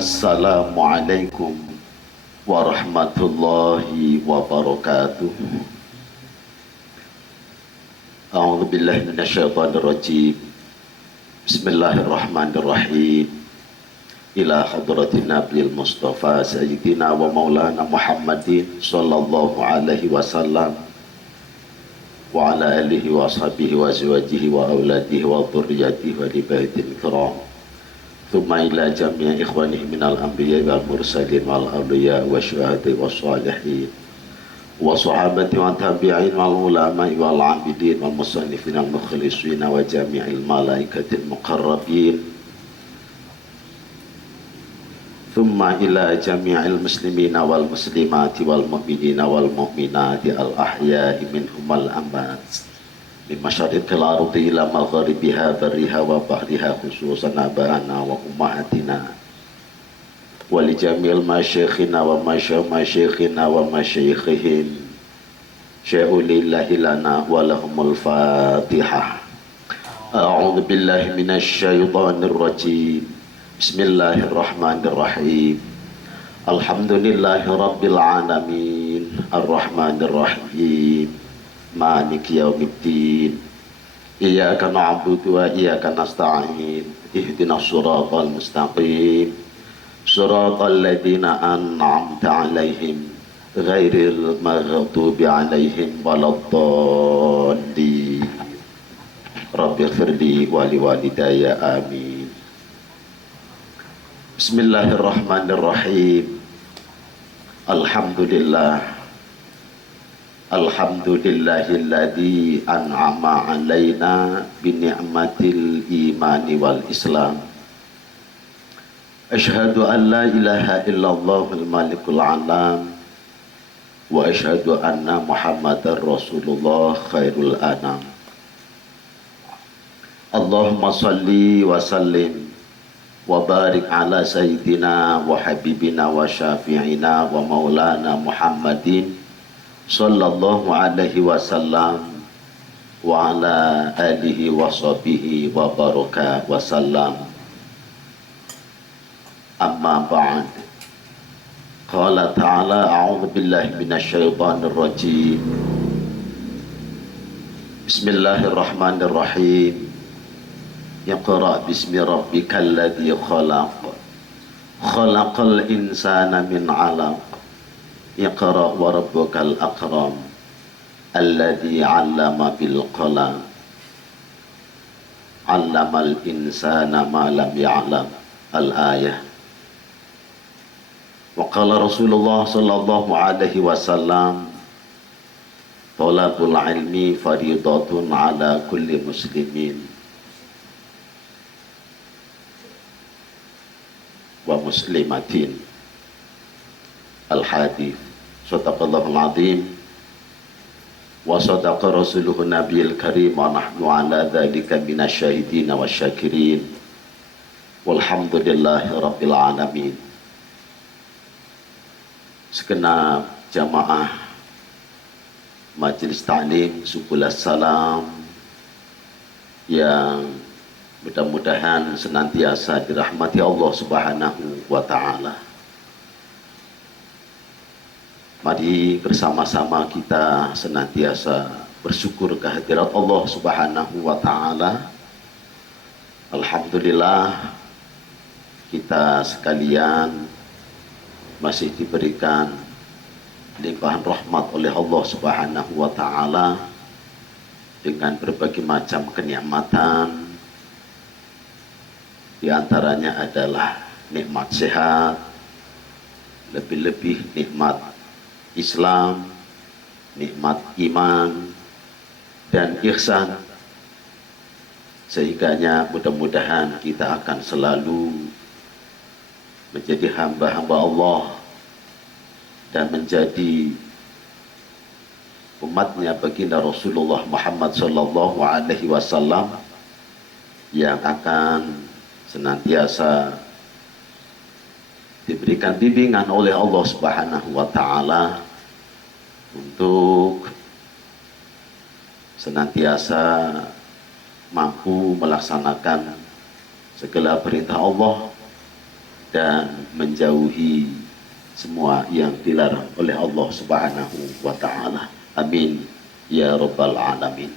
Assalamualaikum warahmatullahi wabarakatuh. A'udzu billahi minasyaitonir rajim. Bismillahirrahmanirrahim. Ila hadratin Nabil Mustafa Sayyidina wa Maulana Muhammadin sallallahu alaihi wasallam wa ala alihi wa ashabihi wa azwajihi wa auladihi wa dhurriyyatihi wa li baitil kiram. Thumma ila jami'i ikhwanihi minal anbiya wal mursalin wal awliya wa syuhada wa salihin wa sahabati wa tabi'in wal ulama wal abidin wal musannifin al mukhlisin wa jami'il malaikatil muqarrabin. Thumma ila jami'il muslimina wal muslimati wal mu'minina wal mu'minati al ahya'i minhum wal amwat min masyariqil ardi ila magharibiha barriha wa bahriha khususan abana wa ummahatina wa li jami'il masyayikhina wa masyayikhina wa masyayikhihim sya'ulillahi lana wa lahumul fatihah. A'udzu billahi minasy syaithanir rajim. Bismillahirrahmanirrahim. Alhamdulillahi rabbil alamin arrahmanir rahim maliki yaumiddin. Iyyaka na'budu wa iyyaka nasta'in. Ihdinas siratal mustaqim. Siratal ladzina an'amta 'alaihim ghairil maghdubi 'alaihim waladdallin. Rabbighfirli wa liwalidayya amin. Bismillahirrahmanirrahim. Alhamdulillah. Alhamdulillahilladzi an'ama alaina bi ni'matil imani wal islam. Asyhadu an la ilaha illallahul malikul alam wa asyhadu anna muhammadar rasulullah khairul anam. Allahumma salli wa sallim wa barik ala sayyidina wa habibina wa syafi'ina wa maulana Muhammadin sallallahu alaihi wasallam wa ala alihi wa sahbihi wa baraka wa sallam. Amma ba'd. Qala ta'ala a'udzu billahi minasy syaithanir rajim. Bismillahirrahmanirrahim. Iqra bismi rabbikal ladzi khalaq. Khalaqal insana min 'alaq. Iqra wa rabbukal akram alladzi 'allama bil qalam 'allamal insana ma lam ya'lam. Al-ayah. Wa qala Rasulullah sallallahu alaihi wasallam talabul ilmi fardhatun 'ala kulli muslimin wa muslimatin. Al-hadits. Sadaqallahul azim wa sadaqa rasuluhu nabiyil karim wa nahnu ala dzalika minasyahidin wasyakirin walhamdulillahi rabbil alamin. Segenap jamaah Majelis Ta'lim Subul Salam yang mudah-mudahan senantiasa dirahmati Allah Subhanahu wa ta'ala. Mari bersama-sama kita senantiasa bersyukur kehadirat Allah Subhanahu wa ta'ala. Alhamdulillah kita sekalian masih diberikan limpahan rahmat oleh Allah Subhanahu wa ta'ala dengan berbagai macam kenikmatan. Di antaranya adalah nikmat sehat, lebih-lebih nikmat Islam, nikmat iman dan ihsan. Sehingganya mudah-mudahan kita akan selalu menjadi hamba-hamba Allah dan menjadi umatnya baginda Rasulullah Muhammad sallallahu alaihi wasallam yang akan senantiasa diberikan bimbingan oleh Allah Subhanahu wa ta'ala untuk senantiasa mampu melaksanakan segala perintah Allah dan menjauhi semua yang dilarang oleh Allah Subhanahu wa taala. Amin ya rabbal alamin.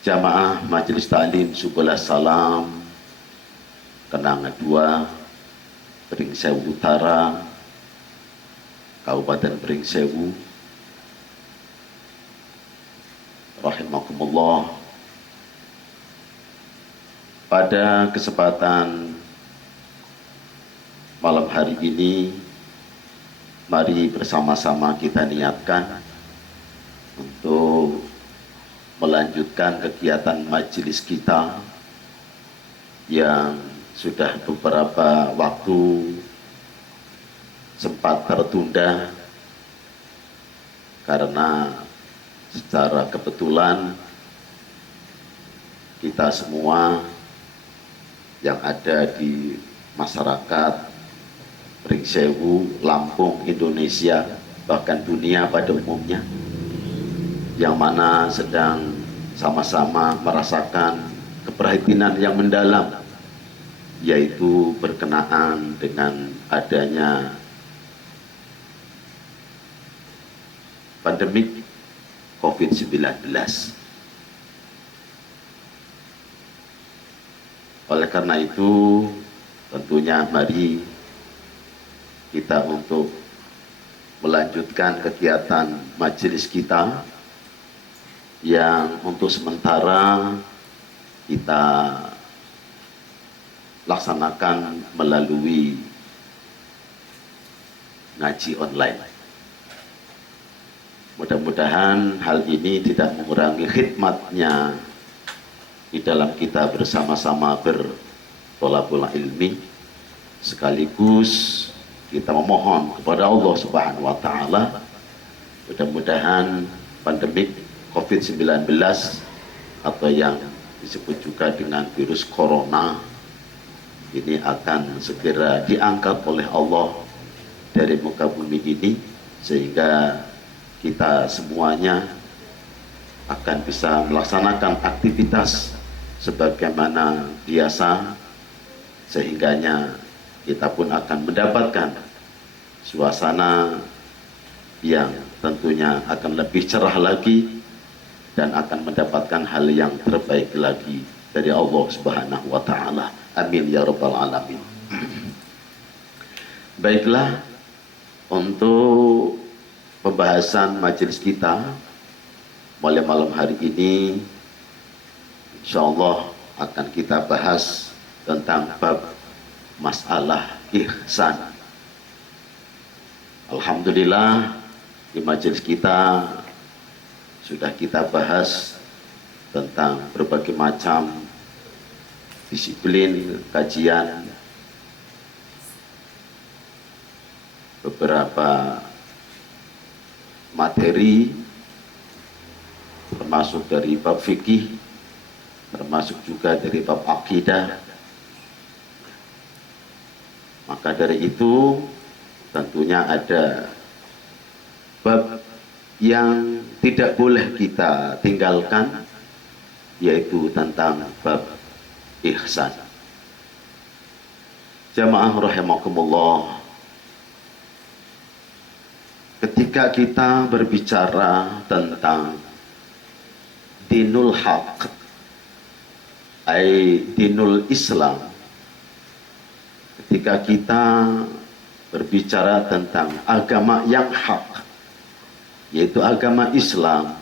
Jamaah Majelis Taklim Subul Salam Kenanga 2 Pringsewu Utara, Kabupaten Pringsewu, rahimakumullah. Pada kesempatan malam hari ini, mari bersama-sama kita niatkan untuk melanjutkan kegiatan majelis kita yang sudah beberapa waktu sempat tertunda karena secara kebetulan kita semua yang ada di masyarakat Pringsewu, Lampung, Indonesia, bahkan dunia pada umumnya, yang mana sedang sama-sama merasakan keprihatinan yang mendalam, yaitu berkenaan dengan adanya pandemik COVID-19. Oleh karena itu, tentunya mari kita untuk melanjutkan kegiatan majelis kita yang untuk sementara kita laksanakan melalui ngaji online. Mudah-mudahan hal ini tidak mengurangi khidmatnya di dalam kita bersama-sama bertolabul ilmi, sekaligus kita memohon kepada Allah Subhanahu wa taala mudah-mudahan pandemik COVID-19 atau yang disebut juga dengan virus corona ini akan segera diangkat oleh Allah dari muka bumi ini, sehingga kita semuanya akan bisa melaksanakan aktivitas sebagaimana biasa, sehingganya kita pun akan mendapatkan suasana yang tentunya akan lebih cerah lagi dan akan mendapatkan hal yang terbaik lagi dari Allah Subhanahu wa taala. Amin ya rabbal alamin. Baiklah, untuk pembahasan majelis kita mulai malam hari ini, insyaallah akan kita bahas tentang bab masalah ihsan. Alhamdulillah, di majelis kita sudah kita bahas tentang berbagai macam disiplin kajian, beberapa materi termasuk dari bab fikih, termasuk juga dari bab akidah. Maka dari itu tentunya ada bab yang tidak boleh kita tinggalkan, yaitu tentang bab ihsan. Jamaah rahimakumullah, ketika kita berbicara tentang dinul haq, dinul Islam, ketika kita berbicara tentang agama yang hak, yaitu agama Islam,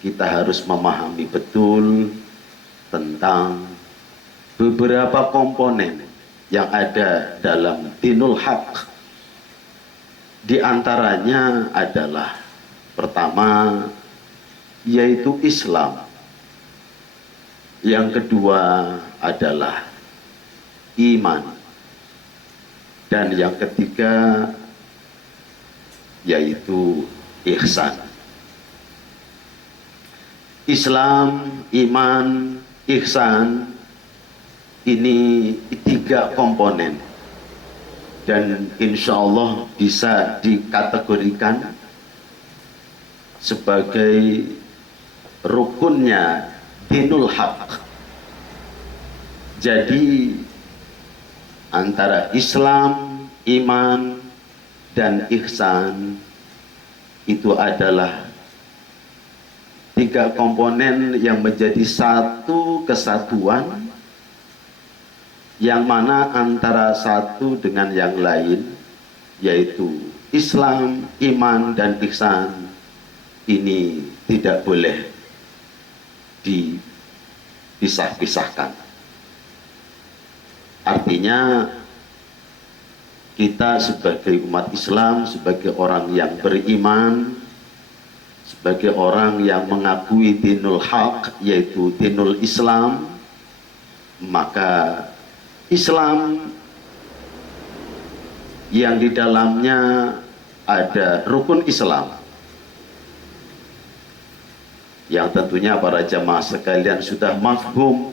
kita harus memahami betul tentang beberapa komponen yang ada dalam dinul haq. Di antaranya adalah pertama, yaitu Islam. Yang kedua adalah iman. Dan yang ketiga yaitu ihsan. Islam, iman, ihsan, ini 3 komponen, dan insya Allah bisa dikategorikan sebagai rukunnya dinul haq, Jadi antara Islam, iman, dan ihsan itu adalah tiga komponen yang menjadi satu kesatuan, yang mana antara satu dengan yang lain, yaitu Islam, iman, dan ihsan, ini tidak boleh dipisah-pisahkan. Artinya kita sebagai umat Islam, sebagai orang yang beriman, sebagai orang yang mengakui dinul haq, yaitu dinul Islam, maka Islam yang di dalamnya ada rukun Islam, yang tentunya para jamaah sekalian sudah mafhum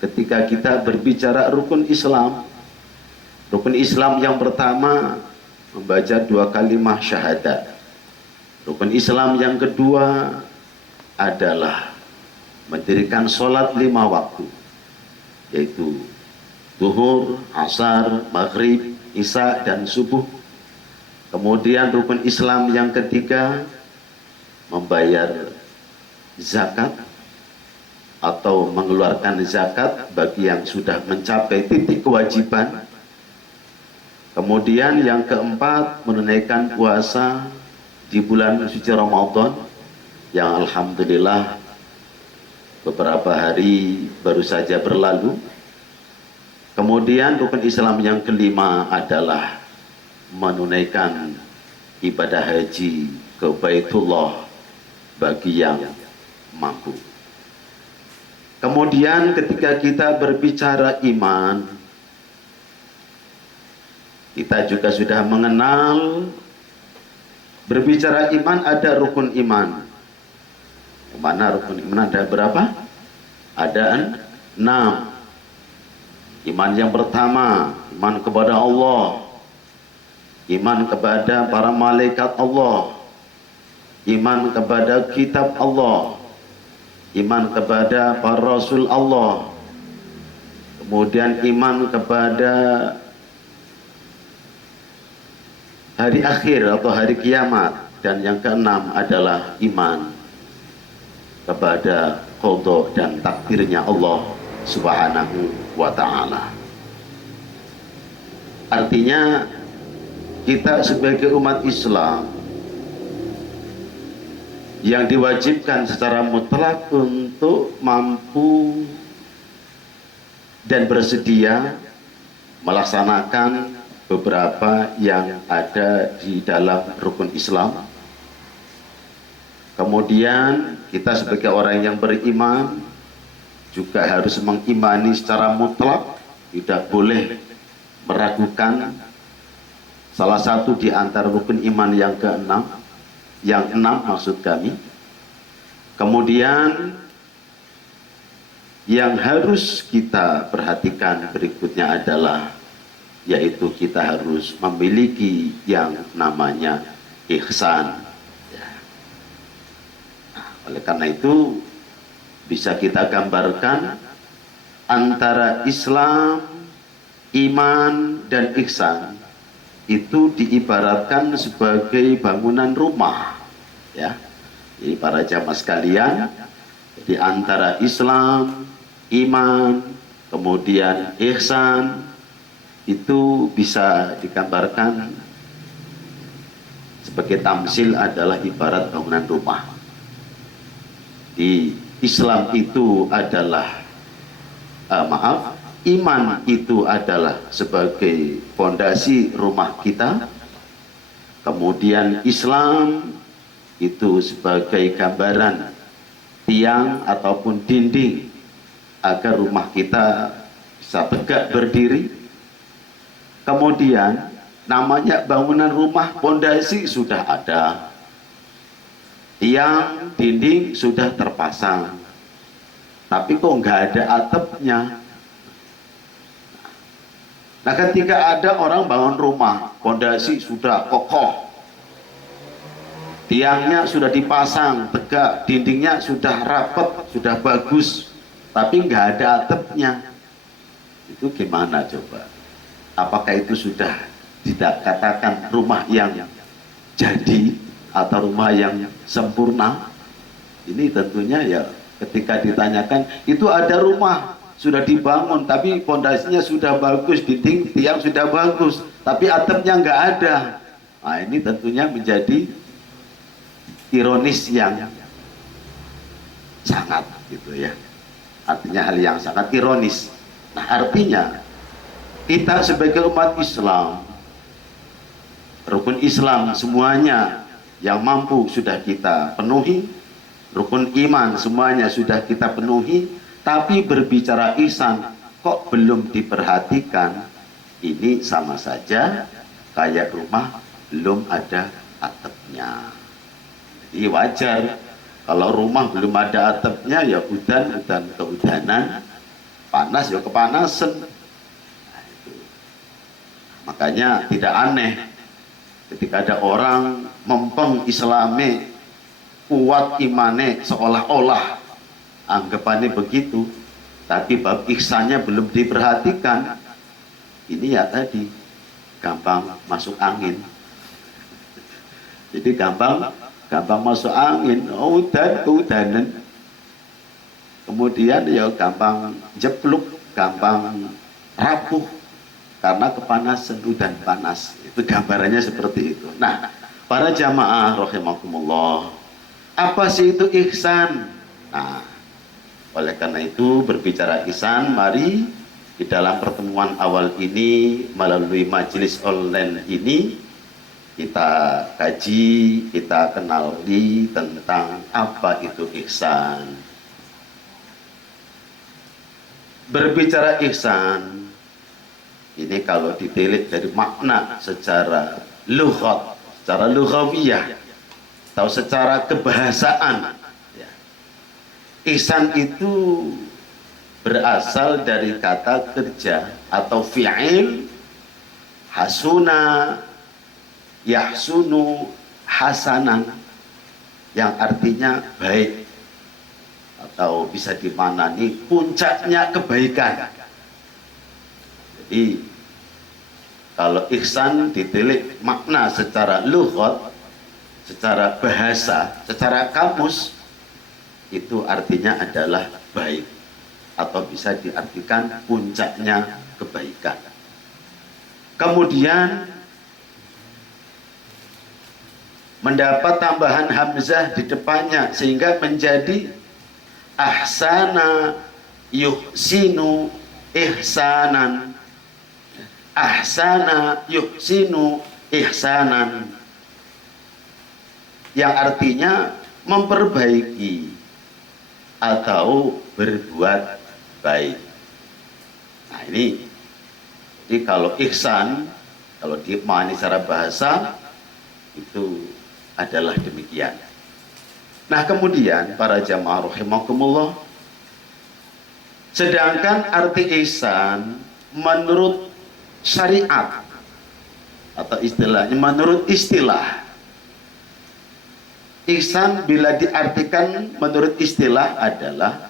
ketika kita berbicara rukun Islam. Rukun Islam yang pertama membaca 2 kalimah syahadat. Rukun Islam yang kedua adalah mendirikan sholat 5 waktu, yaitu zuhur, asar, maghrib, isya, dan subuh. Kemudian rukun Islam yang ketiga membayar zakat atau mengeluarkan zakat bagi yang sudah mencapai titik kewajiban. Kemudian yang keempat menunaikan puasa di bulan suci Ramadan, yang alhamdulillah beberapa hari baru saja berlalu. Kemudian rukun Islam yang kelima adalah menunaikan ibadah haji ke Baitullah bagi yang mampu. Kemudian ketika kita berbicara iman, kita juga sudah mengenal, berbicara iman ada rukun iman. Mana rukun iman ada berapa? Ada 6. Iman yang pertama, iman kepada Allah, iman kepada para malaikat Allah, iman kepada kitab Allah, iman kepada para rasul Allah, kemudian iman kepada hari akhir atau hari kiamat, dan yang keenam adalah iman kepada qada dan takdirnya Allah Subhanahu wa ta'ala. Artinya kita sebagai umat Islam yang diwajibkan secara mutlak untuk mampu dan bersedia melaksanakan beberapa yang ada di dalam rukun Islam. Kemudian kita sebagai orang yang beriman juga harus mengimani secara mutlak, tidak boleh meragukan salah satu di antara rukun iman yang keenam, yang 6 maksud kami. Kemudian yang harus kita perhatikan berikutnya adalah, yaitu kita harus memiliki yang namanya ihsan. Nah, oleh karena itu bisa kita gambarkan antara Islam, iman, dan ihsan itu diibaratkan sebagai bangunan rumah, ya. Jadi para jamaah sekalian, di antara Islam, iman, kemudian ihsan itu bisa digambarkan sebagai tamsil adalah ibarat bangunan rumah. Di Islam itu adalah iman itu adalah sebagai fondasi rumah kita. Kemudian Islam itu sebagai gambaran tiang ataupun dinding agar rumah kita bisa tegak berdiri. Kemudian namanya bangunan rumah, fondasi sudah ada, tiang, dinding sudah terpasang, tapi kok nggak ada atapnya. Nah, ketika ada orang bangun rumah, fondasi sudah kokoh, tiangnya sudah dipasang tegak, dindingnya sudah rapat, sudah bagus, tapi nggak ada atapnya. Itu gimana coba? Apakah itu sudah tidak katakan rumah yang jadi atau rumah yang sempurna? Ini tentunya ya ketika ditanyakan, itu ada rumah sudah dibangun tapi pondasinya sudah bagus, dinding tiang sudah bagus, tapi atapnya nggak ada. Nah, ini tentunya menjadi ironis yang sangat gitu ya. Artinya hal yang sangat ironis. Nah, artinya kita sebagai umat Islam, rukun Islam semuanya yang mampu sudah kita penuhi, rukun iman semuanya sudah kita penuhi, tapi berbicara ihsan kok belum diperhatikan, ini sama saja kayak rumah belum ada atapnya. Jadi wajar kalau rumah belum ada atapnya, ya udan kehujanan, panas ya kepanasan. Nah, itu. Makanya tidak aneh ketika ada orang mempeng Islame, kuat imane, seolah-olah anggapannya begitu, tapi bab ihsannya belum diperhatikan. Ini ya tadi, gampang masuk angin. Jadi gampang masuk angin, kehujanan. Kemudian ya gampang jepluk, gampang rapuh karena kepanasan, udan panas. Itu gambarannya seperti itu. Nah, para jamaah rahimakumullah, apa sih itu ihsan? Nah, oleh karena itu berbicara ihsan, mari di dalam pertemuan awal ini melalui majelis online ini kita kaji, kita kenali tentang apa itu ihsan. Berbicara ihsan ini kalau ditilik dari makna secara lughat, secara lughawiyah atau secara kebahasaan, ya. Ihsan itu berasal dari kata kerja atau fi'il hasuna yahsunu hasanan, yang artinya baik atau bisa dimaknai puncaknya kebaikan. Jadi kalau ihsan ditilik makna secara lughat, secara bahasa, secara kamus, itu artinya adalah baik atau bisa diartikan puncaknya kebaikan. Kemudian mendapat tambahan hamzah di depannya sehingga menjadi ahsana yuhsinu ihsanan. Ahsana yuhsinu ihsanan, yang artinya memperbaiki atau berbuat baik. Nah, ini jadi kalau ihsan, kalau dimaknai secara bahasa itu adalah demikian. Nah, kemudian para jamaah rahimakumullah, sedangkan arti ihsan menurut syariat atau istilahnya menurut istilah, ihsan bila diartikan menurut istilah adalah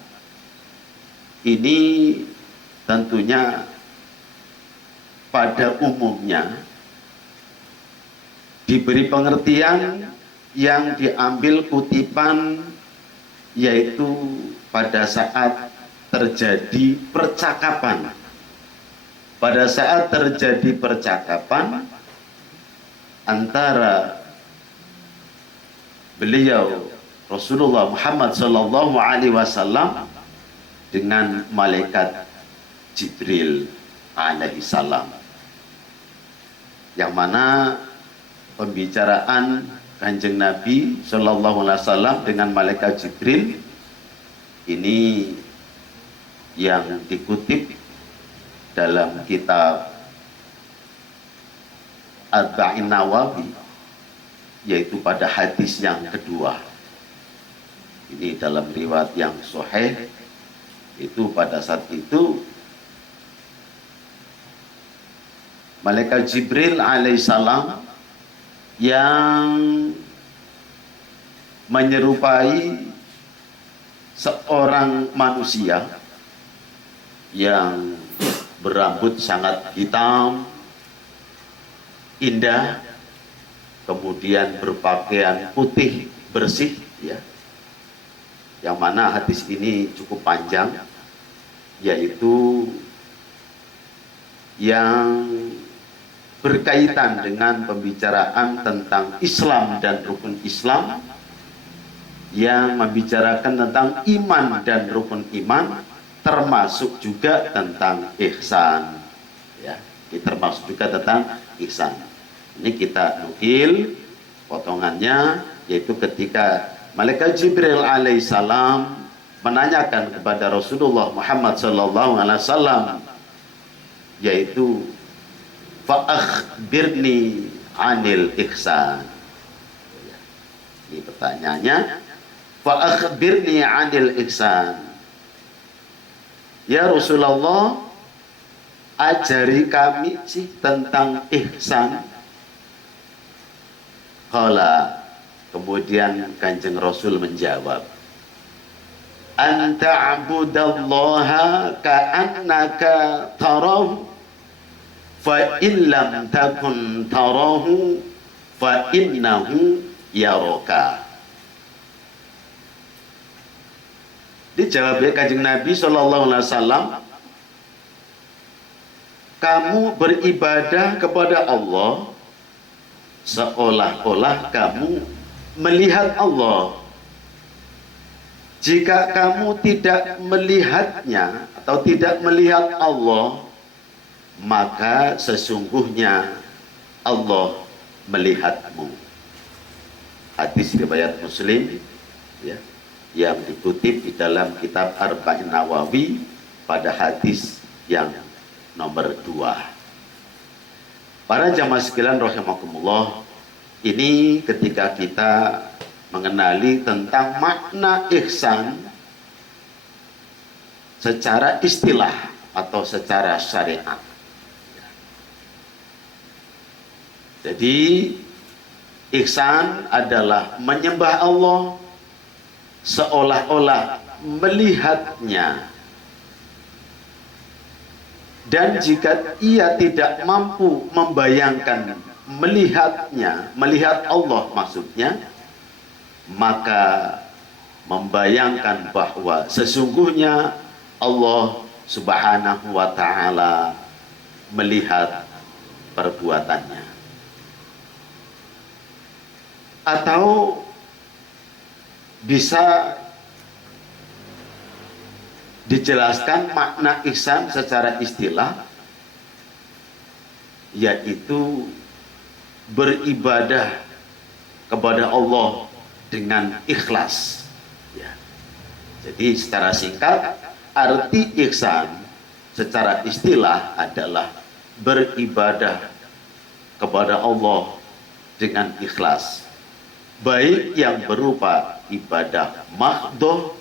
ini tentunya pada umumnya diberi pengertian yang diambil kutipan, yaitu pada saat terjadi percakapan. Pada saat terjadi percakapan antara beliau Rasulullah Muhammad sallallahu alaihi wasallam dengan malaikat Jibril alaihi salam, yang mana pembicaraan Kanjeng Nabi sallallahu alaihi wasallam dengan malaikat Jibril ini yang dikutip dalam kitab Arba'in Nawawi, yaitu pada hadis yang kedua. Ini dalam riwayat yang sahih, itu pada saat itu malaikat Jibril alaihissalam yang menyerupai seorang manusia yang berambut sangat hitam, indah, kemudian berpakaian putih bersih, ya. Yang mana hadis ini cukup panjang, yaitu yang berkaitan dengan pembicaraan tentang Islam dan rukun Islam, yang membicarakan tentang iman dan rukun iman, termasuk juga tentang ihsan, ya. Ini termasuk juga tentang ihsan. Ini kita nukil potongannya, yaitu ketika Malaikat Jibril alaihissalam menanyakan kepada Rasulullah Muhammad sallallahu alaihi wasallam, yaitu fa'akhbirni anil ihsan. Ini pertanyaannya, fa'akhbirni anil ihsan. Ya Rasulullah, ajari kami sih tentang ihsan. Qala, kemudian Kanjeng Rasul menjawab, anta'budallaha ka'annaka tarahu fa illam takun tarahu fa innahu yaraka. Dijawab oleh Kanjeng Nabi sallallahu alaihi wasallam, kamu beribadah kepada Allah seolah-olah kamu melihat Allah. Jika kamu tidak melihatnya atau tidak melihat Allah, maka sesungguhnya Allah melihatmu. Hadis riwayat Muslim, ya, yang dikutip di dalam kitab Arba'in Nawawi pada hadis yang nomor 2. Para jamaah sekalian rahimakumullah, ini ketika kita mengenali tentang makna ihsan secara istilah atau secara syariat. Jadi ihsan adalah menyembah Allah seolah-olah melihatnya, dan jika ia tidak mampu membayangkan melihatnya, melihat Allah maksudnya, maka membayangkan bahwa sesungguhnya Allah Subhanahu wa ta'ala melihat perbuatannya. Atau bisa dijelaskan makna ihsan secara istilah, yaitu beribadah kepada Allah dengan ikhlas, ya. Jadi secara singkat, arti ihsan secara istilah adalah beribadah kepada Allah dengan ikhlas, baik yang berupa ibadah mahdhah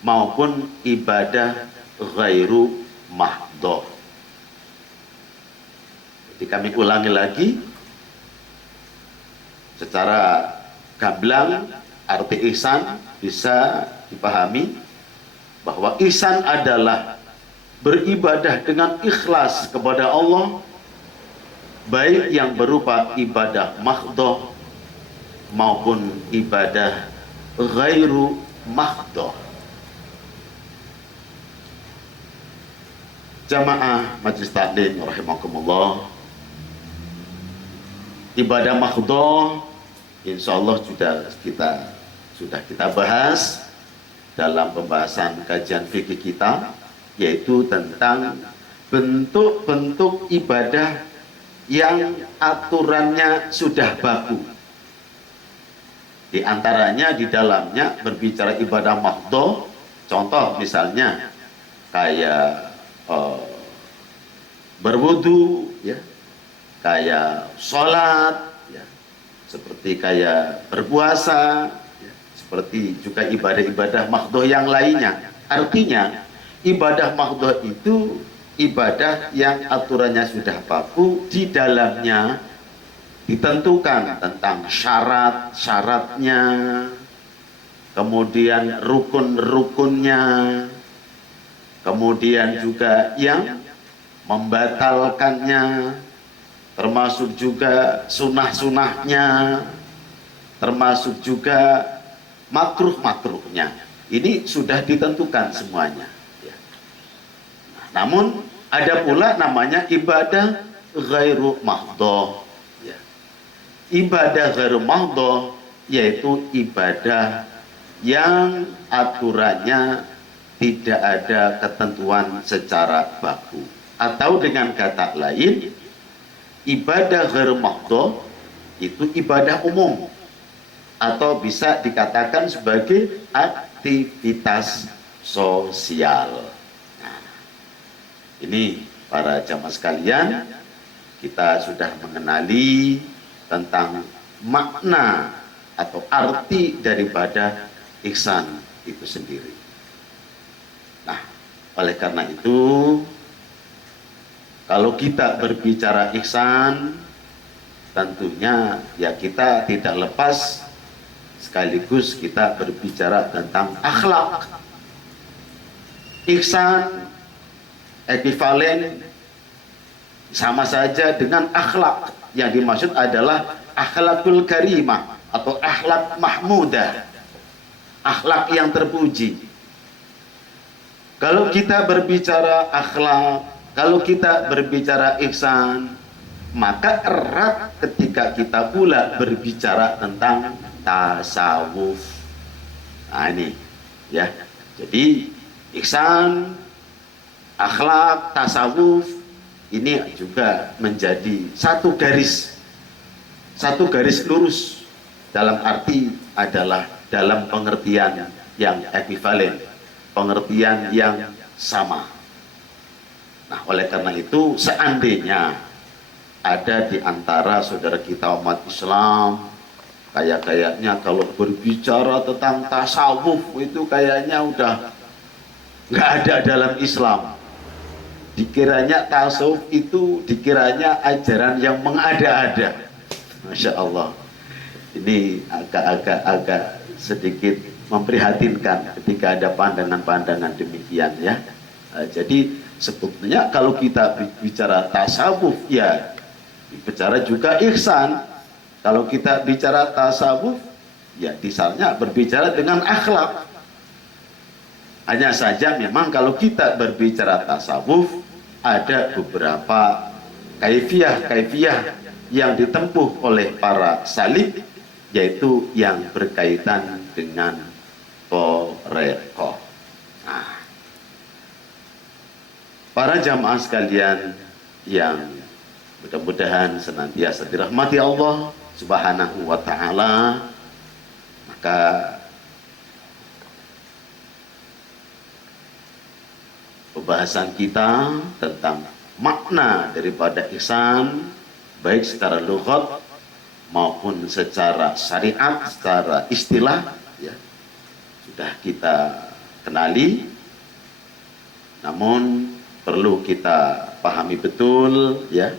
maupun ibadah ghairu mahdhah. Jadi kami ulangi lagi secara gamblang, arti ihsan bisa dipahami bahwa ihsan adalah beribadah dengan ikhlas kepada Allah, baik yang berupa ibadah mahdhah maupun ibadah ghairu mahdhah. Jamaah Majelis Taklim rahimakumullah, ibadah mahdhah insyaallah sudah kita bahas dalam pembahasan kajian fikih kita, yaitu tentang bentuk-bentuk ibadah yang aturannya sudah baku. Di antaranya di dalamnya berbicara ibadah mahdhah, contoh misalnya kayak berwudu, ya, kayak sholat, ya, seperti kayak berpuasa, ya, seperti juga ibadah-ibadah mahdhah yang lainnya. Artinya ibadah mahdhah itu ibadah yang aturannya sudah baku, di dalamnya ditentukan tentang syarat-syaratnya, kemudian rukun-rukunnya, kemudian juga yang membatalkannya, termasuk juga sunah-sunahnya, termasuk juga makruh-makruhnya. Ini sudah ditentukan semuanya. Ya. Namun ada pula namanya ibadah ghairu mahdhah. Ya. Ibadah ghairu mahdhah yaitu ibadah yang aturannya tidak ada ketentuan secara baku. Atau dengan kata lain, ibadah ghairu mahdhah itu ibadah umum atau bisa dikatakan sebagai aktivitas sosial. Nah, ini para jamaah sekalian, kita sudah mengenali tentang makna atau arti daripada ihsan itu sendiri. Nah, oleh karena itu, kalau kita berbicara ihsan, tentunya ya kita tidak lepas sekaligus kita berbicara tentang akhlak. Ihsan ekivalen sama saja dengan akhlak. Yang dimaksud adalah akhlakul karimah atau akhlak mahmudah, akhlak yang terpuji. Kalau kita berbicara akhlak, kalau kita berbicara ihsan, maka erat ketika kita pula berbicara tentang tasawuf. Nah ini ya. Jadi ihsan, akhlak, tasawuf ini juga menjadi satu garis lurus, dalam arti adalah dalam pengertian yang ekivalen, pengertian yang sama. Nah, oleh karena itu seandainya ada di antara saudara kita umat Islam kayaknya kalau berbicara tentang tasawuf itu kayaknya udah nggak ada dalam Islam, dikiranya tasawuf itu dikiranya ajaran yang mengada-ada. Masya Allah, ini agak sedikit memprihatinkan ketika ada pandangan-pandangan demikian ya. Jadi sebetulnya kalau kita bicara tasawuf ya bicara juga ihsan. Kalau kita bicara tasawuf ya misalnya berbicara dengan akhlak. Hanya saja memang kalau kita berbicara tasawuf ada beberapa kaifiah yang ditempuh oleh para salib, yaitu yang berkaitan dengan thariqah. Nah, para jamaah sekalian yang mudah-mudahan senantiasa dirahmati Allah Subhanahu wa ta'ala, maka pembahasan kita tentang makna daripada ihsan baik secara lughat maupun secara syariat, secara istilah ya, sudah kita kenali. Namun perlu kita pahami betul ya,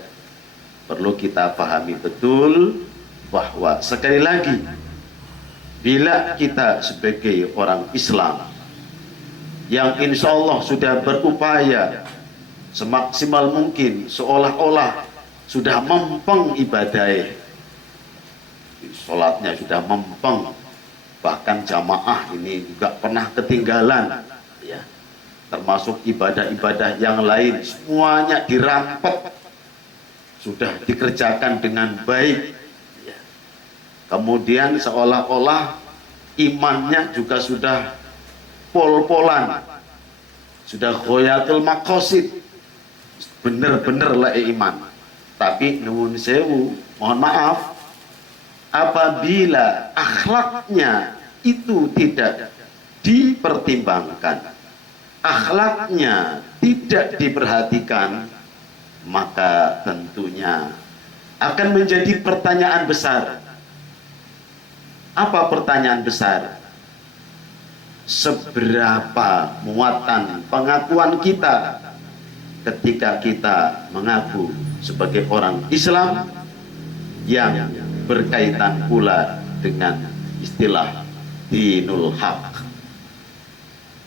perlu kita pahami betul bahwa sekali lagi bila kita sebagai orang Islam yang insya Allah sudah berupaya semaksimal mungkin seolah-olah sudah mempeng ibadah, sholatnya sudah mempeng, bahkan jamaah ini juga pernah ketinggalan ya, termasuk ibadah-ibadah yang lain semuanya dirampok, sudah dikerjakan dengan baik ya. Kemudian seolah-olah imannya juga sudah pol-polan, sudah ghayatul maqasid, bener-bener lah iman. Tapi nuwun sewu, mohon maaf, apabila akhlaknya itu tidak dipertimbangkan, akhlaknya tidak diperhatikan, maka tentunya akan menjadi pertanyaan besar. Apa pertanyaan besar? Seberapa muatan pengakuan kita ketika kita mengaku sebagai orang Islam yang berkaitan pula dengan istilah dinul haq.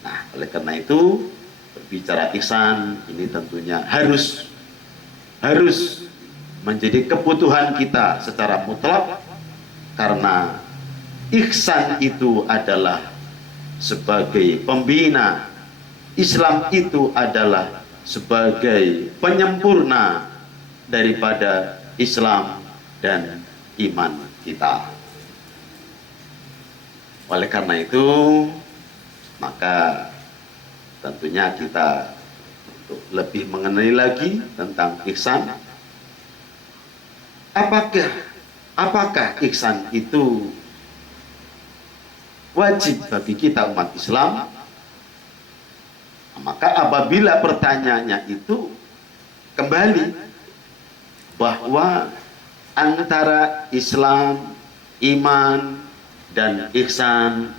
Nah, oleh karena itu berbicara ihsan ini tentunya harus menjadi kebutuhan kita secara mutlak, karena ihsan itu adalah sebagai pembina, Islam itu adalah sebagai penyempurna daripada Islam dan iman kita. Oleh karena itu, maka tentunya kita untuk lebih mengenali lagi tentang ihsan. Apakah ihsan itu wajib bagi kita umat Islam? Maka apabila pertanyaannya itu kembali bahwa antara Islam, iman, dan ihsan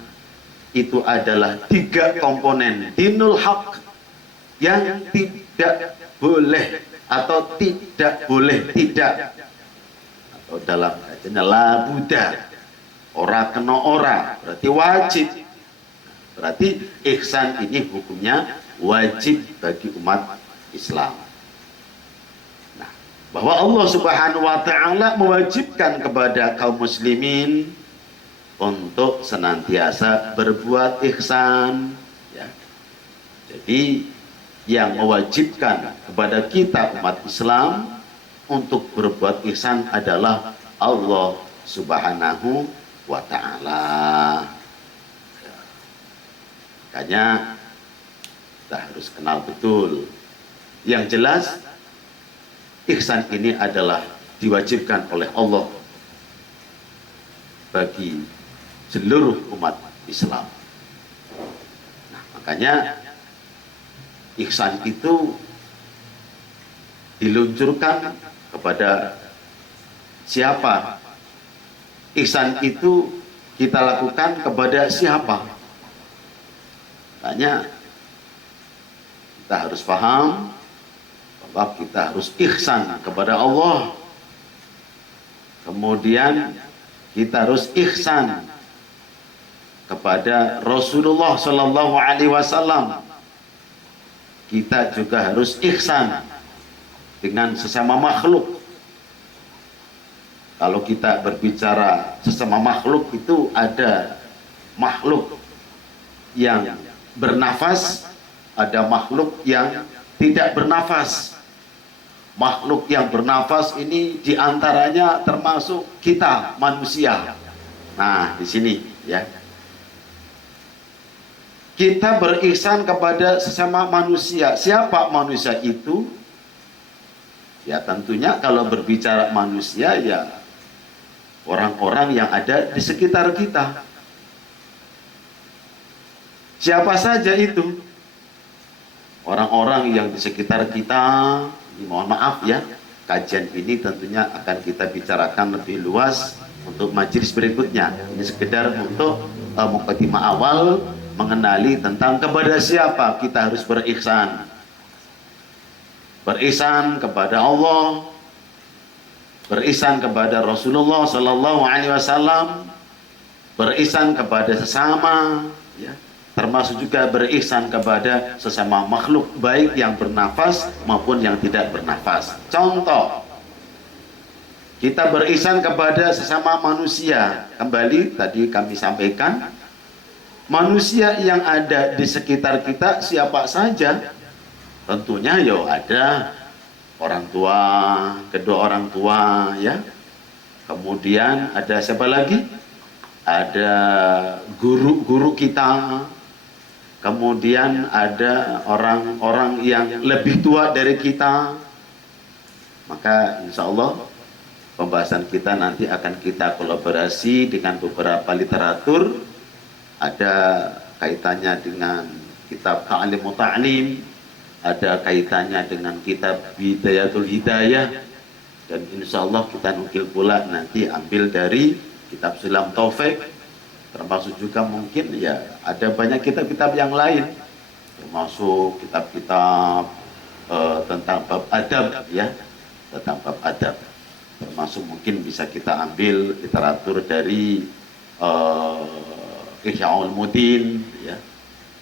itu adalah 3 komponen dinul haq yang tidak boleh atau tidak boleh tidak, atau dalam kaitannya la buddha, ora kena ora, berarti wajib. Berarti ihsan ini hukumnya wajib bagi umat Islam. Nah, bahwa Allah Subhanahu wa taala mewajibkan kepada kaum muslimin untuk senantiasa berbuat ihsan, ya. Jadi yang mewajibkan kepada kita umat Islam untuk berbuat ihsan adalah Allah Subhanahu wa taala. Makanya kita harus kenal betul. Yang jelas ihsan ini adalah diwajibkan oleh Allah bagi seluruh umat Islam. Nah, makanya ihsan itu diluncurkan kepada siapa? Ihsan itu kita lakukan kepada siapa? Makanya kita harus paham bahwa kita harus ihsan kepada Allah. Kemudian kita harus ihsan kepada Rasulullah Sallallahu Alaihi Wasallam. Kita juga harus ihsan dengan sesama makhluk. Kalau kita berbicara sesama makhluk, itu ada makhluk yang bernafas, ada makhluk yang tidak bernafas. Makhluk yang bernafas ini diantaranya termasuk kita manusia. Nah, di sini ya. Kita berihsan kepada sesama manusia. Siapa manusia itu? Ya tentunya kalau berbicara manusia, ya orang-orang yang ada di sekitar kita. Siapa saja itu? Orang-orang yang di sekitar kita. Mohon maaf ya, kajian ini tentunya akan kita bicarakan lebih luas untuk majelis berikutnya. Ini sekedar untuk mukadimah awal, mengenali tentang kepada siapa kita harus berihsan. Berihsan kepada Allah, berihsan kepada Rasulullah Sallallahu Alaihi Wasallam, berihsan kepada sesama, ya, termasuk juga berihsan kepada sesama makhluk, baik yang bernafas maupun yang tidak bernafas. Contoh, kita berihsan kepada sesama manusia. Kembali tadi kami sampaikan, manusia yang ada di sekitar kita siapa saja? Tentunya ya ada orang tua, kedua orang tua, ya. Kemudian ada siapa lagi? Ada guru-guru kita. Kemudian ada orang-orang yang lebih tua dari kita. Maka insya Allah pembahasan kita nanti akan kita kolaborasi dengan beberapa literatur. Ada kaitannya dengan kitab Ta'lim Ta'lim, ada kaitannya dengan kitab Bidayatul Hidayah, dan insya Allah kita nukil pula nanti ambil dari kitab Sulam Taufik, termasuk juga mungkin ya ada banyak kitab-kitab yang lain, termasuk kitab-kitab tentang bab adab, ya, tentang bab adab, termasuk mungkin bisa kita ambil literatur dari Ihya Ulumuddin, ya,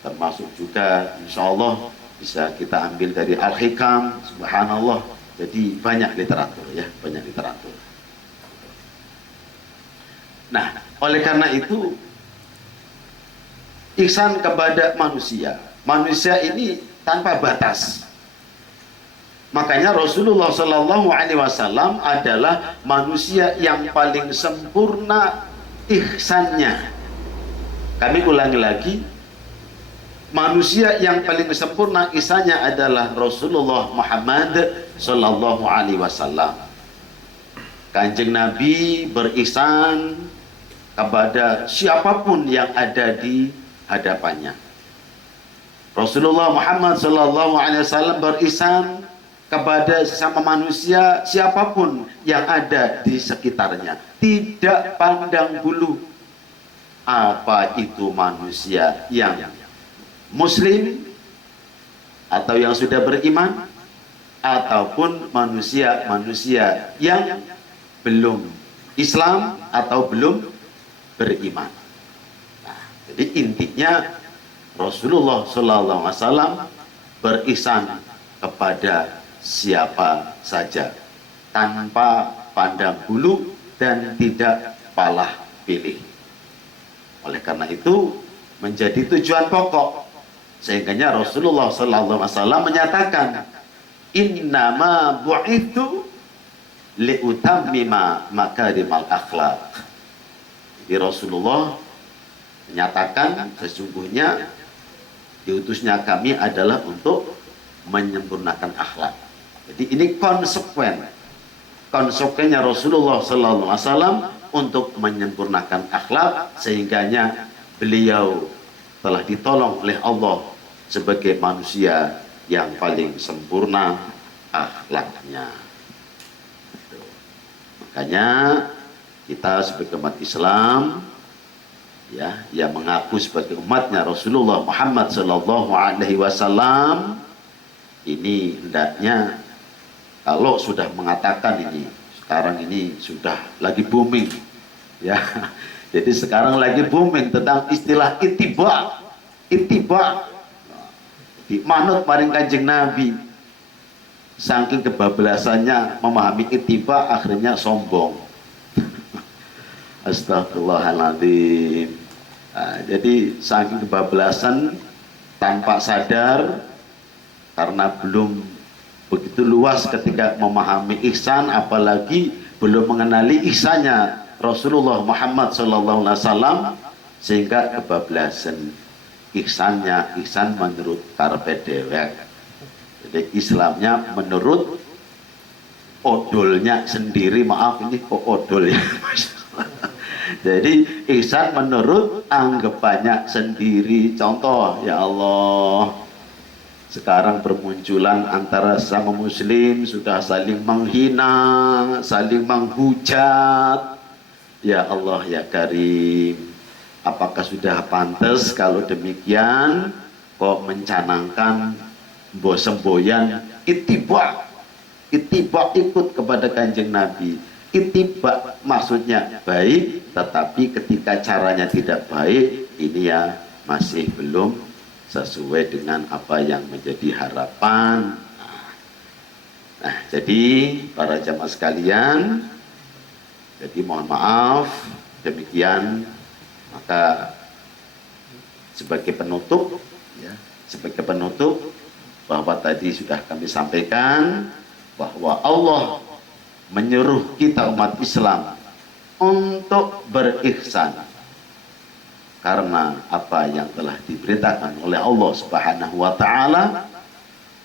termasuk juga insya Allah bisa kita ambil dari Al-Hikam, subhanallah. Jadi banyak literatur ya, banyak literatur. Nah, oleh karena itu ihsan kepada manusia. Manusia ini tanpa batas. Makanya Rasulullah Shallallahu Alaihi Wasallam adalah manusia yang paling sempurna ihsannya. Kami ulangi lagi, manusia yang paling sempurna ihsannya adalah Rasulullah Muhammad Shallallahu Alaihi Wasallam. Kanjeng Nabi berihsan kepada siapapun yang ada di hadapannya. Rasulullah Muhammad Shallallahu Alaihi Wasallam berihsan kepada sesama manusia siapapun yang ada di sekitarnya, tidak pandang bulu apa itu manusia yang muslim atau yang sudah beriman ataupun manusia-manusia yang belum Islam atau belum beriman. Nah, jadi intinya Rasulullah Sallallahu Alaihi Wasallam berihsan kepada siapa saja tanpa pandang bulu dan tidak palah pilih. Oleh karena itu menjadi tujuan pokok, sehingga Rasulullah Sallallahu Alaihi Wasallam menyatakan, innama bu'ithu liutammima makarimal akhlak. Jadi Rasulullah menyatakan sesungguhnya diutusnya kami adalah untuk menyempurnakan akhlak. Jadi ini konsekuennya Rasulullah Sallallahu Alaihi Wasallam untuk menyempurnakan akhlak, sehingganya beliau telah ditolong oleh Allah sebagai manusia yang paling sempurna akhlaknya. Makanya kita sebagai umat Islam ya, yang mengaku sebagai umatnya Rasulullah Muhammad Sallallahu Alaihi Wasallam, ini hendaknya kalau sudah mengatakan ini sekarang ini sudah lagi booming ya, jadi sekarang lagi booming tentang istilah ittiba di manut maring Kanjeng Nabi, saking kebablasannya memahami ittiba akhirnya sombong. Astagfirullahaladzim. Nah, jadi saking kebablasan tanpa sadar, karena belum begitu luas ketika memahami ihsan, apalagi belum mengenali ihsannya Rasulullah Muhammad SAW, sehingga kebablasan ihsannya, ihsan menurut karpe dewek. Jadi Islamnya menurut odolnya sendiri, maaf ini kok odol ya. Jadi ihsan menurut anggapannya sendiri. Contoh, ya Allah, sekarang bermunculan antara sama muslim sudah saling menghina, saling menghujat. Ya Allah ya Karim, apakah sudah pantas kalau demikian kok mencanangkan semboyan ittiba ikut kepada Kanjeng Nabi. Ittiba maksudnya baik, tetapi ketika caranya tidak baik, ini ya masih belum sesuai dengan apa yang menjadi harapan. Nah, jadi para jamaah sekalian, jadi mohon maaf demikian. Maka sebagai penutup ya, bahwa tadi sudah kami sampaikan bahwa Allah menyuruh kita umat Islam untuk berihsan karena apa yang telah diberitakan oleh Allah Subhanahu wa taala,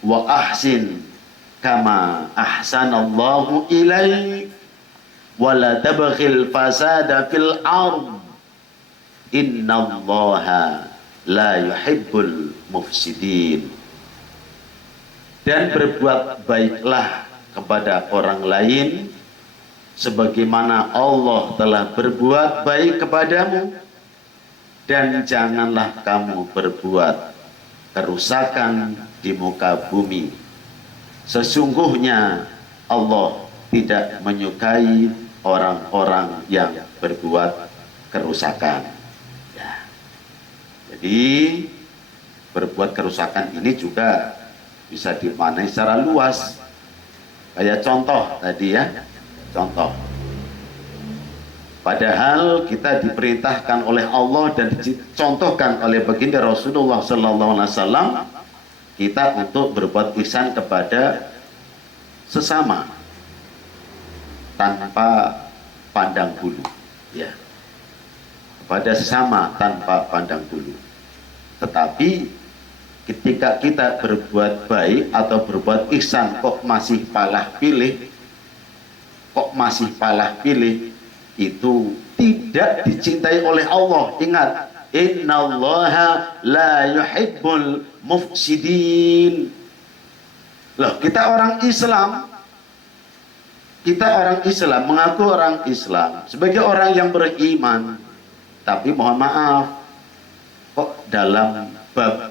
wa ahsin kama ahsanallahu ilaik wa la tabghil fasada fil ard innallaha la yuhibbul mufsidin. Dan berbuat baiklah kepada orang lain sebagaimana Allah telah berbuat baik kepadamu, dan janganlah kamu berbuat kerusakan di muka bumi. Sesungguhnya Allah tidak menyukai orang-orang yang berbuat kerusakan. Ya. Jadi berbuat kerusakan ini juga bisa dimaknai secara luas. Kayak contoh tadi ya, contoh. Padahal kita diperintahkan oleh Allah dan dicontohkan oleh baginda Rasulullah Sallallahu Alaihi Wasallam kita untuk berbuat ihsan kepada sesama tanpa pandang bulu, ya, kepada sesama tanpa pandang bulu. Tetapi ketika kita berbuat baik atau berbuat ihsan kok masih palah pilih, itu tidak dicintai oleh Allah. Ingat, innallaha la yuhibbul mufsidin. Loh, kita orang Islam, mengaku orang Islam, sebagai orang yang beriman, tapi mohon maaf, kok dalam bab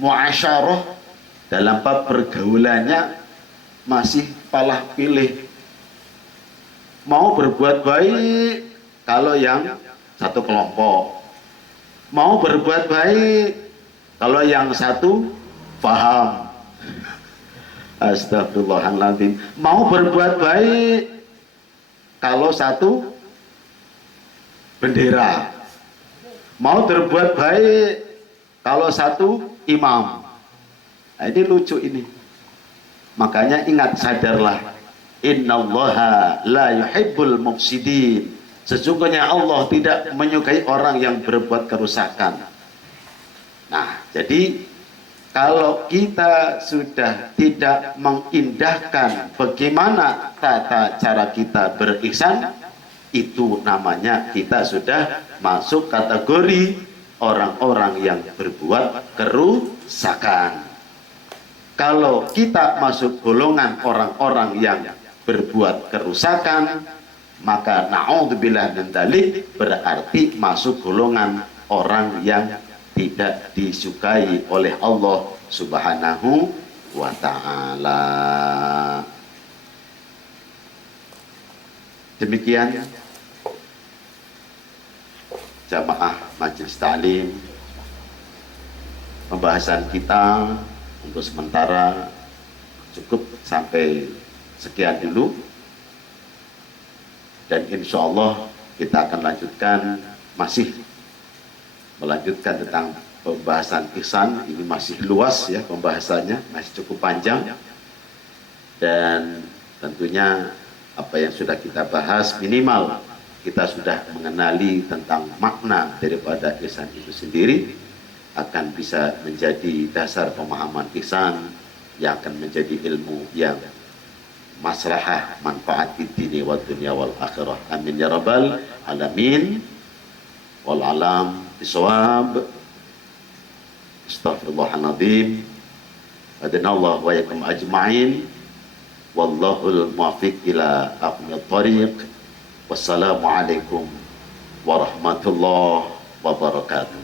muasyarah, dalam bab pergaulannya masih palah pilih. Mau berbuat baik kalau yang satu kelompok, mau berbuat baik kalau yang satu paham. Astagfirullahaladzim. Mau berbuat baik kalau satu bendera, mau berbuat baik kalau satu imam. Nah, ini lucu ini. Makanya ingat, sadarlah, innallaha la yuhibbul mufsidin. Sesungguhnya Allah tidak menyukai orang yang berbuat kerusakan. Nah, jadi kalau kita sudah tidak mengindahkan bagaimana tata cara kita berihsan, itu namanya kita sudah masuk kategori orang-orang yang berbuat kerusakan. Kalau kita masuk golongan orang-orang yang berbuat kerusakan, maka na'udzubillah min dzalik, berarti masuk golongan orang yang tidak disukai oleh Allah Subhanahu wa ta'ala. Demikian jamaah majelis ta'lim, pembahasan kita untuk sementara cukup sampai sekian dulu, dan insya Allah kita akan melanjutkan tentang pembahasan ihsan. Ini masih luas ya pembahasannya, masih cukup panjang, dan tentunya apa yang sudah kita bahas minimal kita sudah mengenali tentang makna daripada ihsan itu sendiri, akan bisa menjadi dasar pemahaman ihsan yang akan menjadi ilmu yang maslahah manfaat di dini wa dunya wal akhirah. Amin ya rabbal alamin. Wal alam bisawab. Astaghfirullahaladzim. Adanallahu wa yakum ajma'in. Wallahul muwaffiq ila aqwamit thariq. Wassalamualaikum warahmatullahi wabarakatuh.